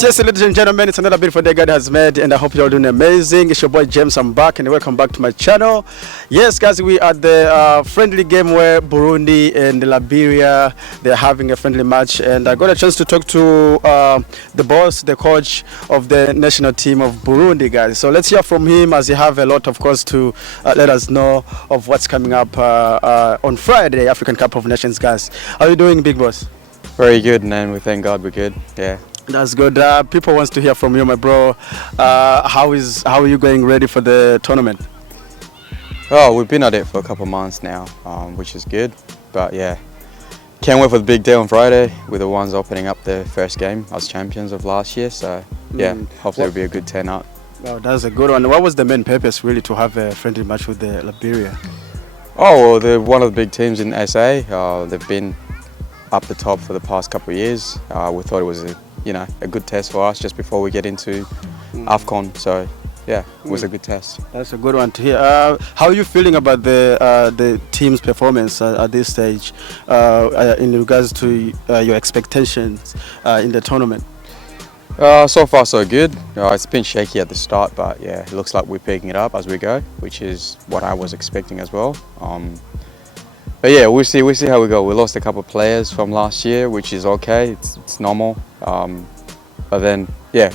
Yes, ladies and gentlemen, it's another beautiful day God has made, and I hope you're all doing amazing. It's your boy James. I'm back, and welcome back to my channel. Yes, guys, we are at the friendly game where Burundi and Liberia, they're having a friendly match, and I got a chance to talk to the boss, the coach of the national team of Burundi, guys. So let's hear from him, as he have a lot, of course, to let us know of what's coming up on Friday, African Cup of Nations, guys. How are you doing, big boss? Very good, man. We thank God we're good. Yeah. That's good. People wants to hear from you, my bro. How are you going ready for the tournament? Oh, we've been at it for a couple of months now, which is good. But yeah, can't wait for the big day on Friday. We're the ones opening up the first game as champions of last year. So yeah, hopefully it'll be a good turnout. Well, that's a good one. What was the main purpose really to have a friendly match with the Liberia? Oh, well, they're one of the big teams in SA. They've been up the top for the past couple of years. We thought it was a good test for us just before we get into AFCON. So yeah, it was a good test. That's a good one to hear. How are you feeling about the team's performance at this stage in regards to your expectations in the tournament? So far so good. It's been shaky at the start, but yeah, it looks like we're picking it up as we go, which is what I was expecting as well. But yeah, we'll see how we go. We lost a couple of players from last year, which is okay. It's normal. But then yeah,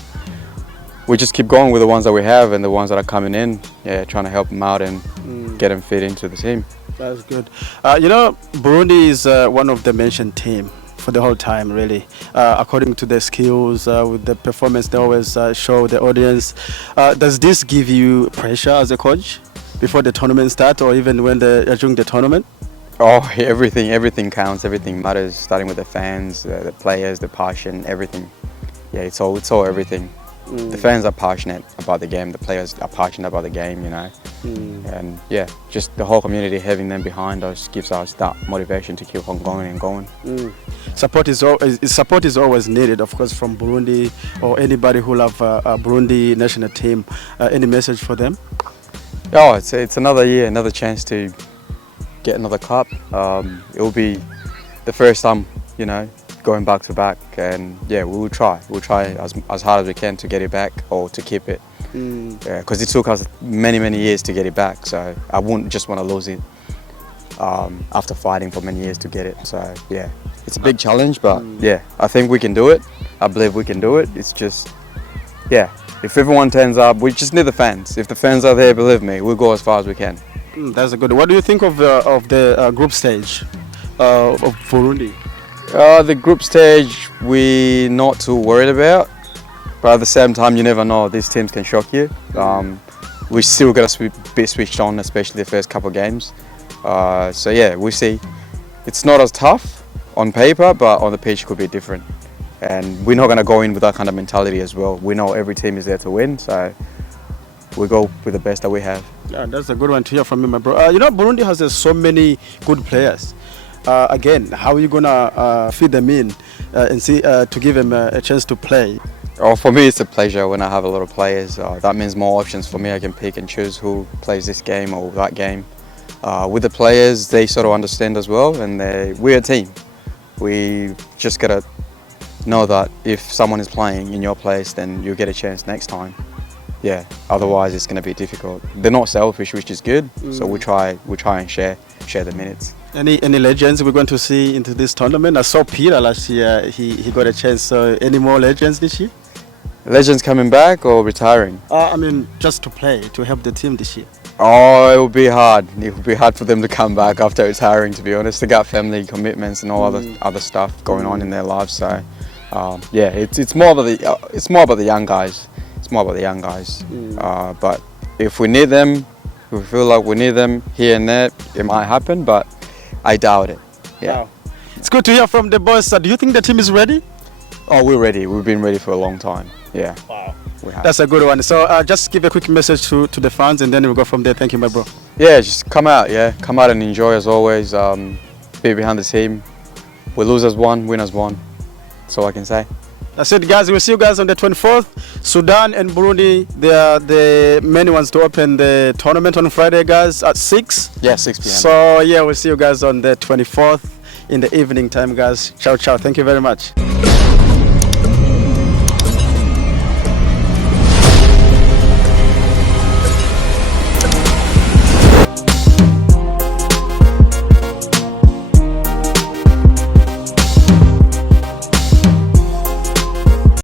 we just keep going with the ones that we have and the ones that are coming in. Yeah, trying to help them out and get them fit into the team. That's good. Burundi is one of the mentioned team for the whole time, really. According to their skills, with the performance they always show the audience. Does this give you pressure as a coach before the tournament starts, or even when during the tournament? Oh, everything counts. Everything matters. Starting with the fans, the players, the passion, everything. Yeah, it's all everything. The fans are passionate about the game. The players are passionate about the game. And yeah, just the whole community having them behind us gives us that motivation to keep on going and going. Support is always needed, of course, from Burundi or anybody who love Burundi national team. Any message for them? Oh, it's another year, another chance to get another cup. It will be the first time, going back to back, and yeah, we will try. We'll try as hard as we can to get it back or to keep it. Because it took us many years to get it back, so I wouldn't just want to lose it after fighting for many years to get it. So yeah, it's a big challenge, but yeah, I think we can do it. I believe we can do it. It's just, yeah, if everyone turns up, we just need the fans. If the fans are there, believe me, we'll go as far as we can. That's a good. What do you think of the group stage of Burundi? The group stage we're not too worried about, but at the same time, you never know. These teams can shock you. We still got to be switched on, especially the first couple of games. So yeah, we'll see. It's not as tough on paper, but on the pitch it could be different. And we're not going to go in with that kind of mentality as well. We know every team is there to win, so we go with the best that we have. Yeah, that's a good one to hear from you, my bro. Burundi has so many good players. Again, how are you gonna feed them in and see to give them a chance to play? Oh, for me, it's a pleasure when I have a lot of players. That means more options for me. I can pick and choose who plays this game or that game. With the players, they sort of understand as well, and we're a team. We just gotta know that if someone is playing in your place, then you'll get a chance next time. Yeah, otherwise it's going to be difficult. They're not selfish, which is good. So we try and share the minutes. Any legends we're going to see into this tournament? I saw Peter last year. He got a chance. So any more legends this year? Legends coming back or retiring? I mean, just to play, to help the team this year. Oh, it will be hard. It will be hard for them to come back after retiring, to be honest. They got family commitments and all other stuff going on in their lives. So yeah, it's more about the young guys. It's more about the young guys. But if we need them, if we feel like we need them here and there, it might happen, but I doubt it. Yeah. Wow. It's good to hear from the boys. Do you think the team is ready? Oh, we're ready. We've been ready for a long time. Yeah. Wow. That's a good one. So just give a quick message to the fans, and then we'll go from there. Thank you, my bro. Yeah, just come out. Yeah, come out and enjoy as always. Be behind the team. We lose as one, win as one. That's all I can say. That's it, guys. We'll see you guys on the 24th. Sudan and Burundi, they are the main ones to open the tournament on Friday, guys, at 6. Yeah, 6 p.m. So, yeah, we'll see you guys on the 24th in the evening time, guys. Ciao, ciao. Thank you very much.